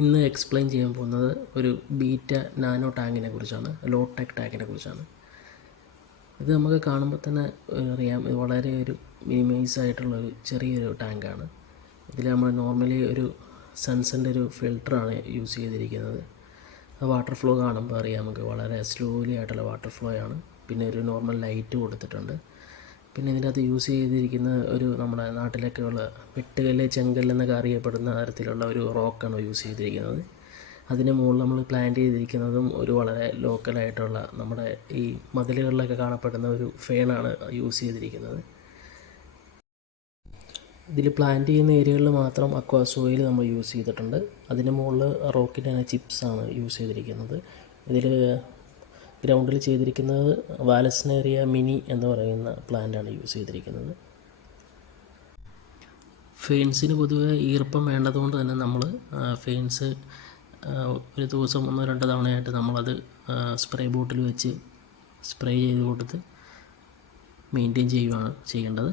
ഇന്ന് എക്സ്പ്ലെയിൻ ചെയ്യാൻ പോകുന്നത് ഒരു ബീറ്റ നാനോ ടാങ്കിനെ കുറിച്ചാണ്, ലോ ടെക് ടാങ്കിനെ കുറിച്ചാണ്. ഇത് നമുക്ക് കാണുമ്പോൾ തന്നെ അറിയാം, ഇത് വളരെ ഒരു മിനിമൈസ് ആയിട്ടുള്ളൊരു ചെറിയൊരു ടാങ്കാണ്. ഇതിൽ നമ്മൾ നോർമലി ഒരു സൺസിൻ്റെ ഒരു ഫിൽറ്ററാണ് യൂസ് ചെയ്തിരിക്കുന്നത്. വാട്ടർ ഫ്ലോ കാണുമ്പോൾ അറിയാം നമുക്ക്, വളരെ സ്ലോലി ആയിട്ടുള്ള വാട്ടർ ഫ്ലോ ആണ്. പിന്നെ ഒരു നോർമൽ ലൈറ്റ് കൊടുത്തിട്ടുണ്ട്. പിന്നെ ഇതിൻ്റെ അകത്ത് യൂസ് ചെയ്തിരിക്കുന്ന ഒരു നമ്മുടെ നാട്ടിലൊക്കെ ഉള്ള വെട്ടുകല്ല്, ചെങ്കല്ല് എന്നൊക്കെ അറിയപ്പെടുന്ന തരത്തിലുള്ള ഒരു റോക്കാണ് യൂസ് ചെയ്തിരിക്കുന്നത്. അതിന് മുകളിൽ നമ്മൾ പ്ലാന്റ് ചെയ്തിരിക്കുന്നതും ഒരു വളരെ ലോക്കലായിട്ടുള്ള നമ്മുടെ ഈ മതിലുകളിലൊക്കെ കാണപ്പെടുന്ന ഒരു ഫേണാണ് യൂസ് ചെയ്തിരിക്കുന്നത്. ഇതിൽ പ്ലാന്റ് ചെയ്യുന്ന ഏരിയകളിൽ മാത്രം അക്വാ സോയിൽ നമ്മൾ യൂസ് ചെയ്തിട്ടുണ്ട്. അതിന് മുകളിൽ റോക്കിൻ്റെ തന്നെ ചിപ്സാണ് യൂസ് ചെയ്തിരിക്കുന്നത്. ഇതിൽ ഗ്രൗണ്ടിൽ ചെയ്തിരിക്കുന്നത് വാലസ്നേറിയ മിനി എന്ന് പറയുന്ന പ്ലാന്റാണ് യൂസ് ചെയ്തിരിക്കുന്നത്. ഫെയിൻസിന് പൊതുവെ ഈർപ്പം വേണ്ടതുകൊണ്ട് തന്നെ നമ്മൾ ഫെയിൻസ് ഒരു ദിവസം 1-2 തവണയായിട്ട് നമ്മളത് സ്പ്രേ ബോട്ടിൽ വെച്ച് സ്പ്രേ ചെയ്ത് കൊടുത്ത് മെയിൻറ്റെയിൻ ചെയ്യുകയാണ് ചെയ്യേണ്ടത്.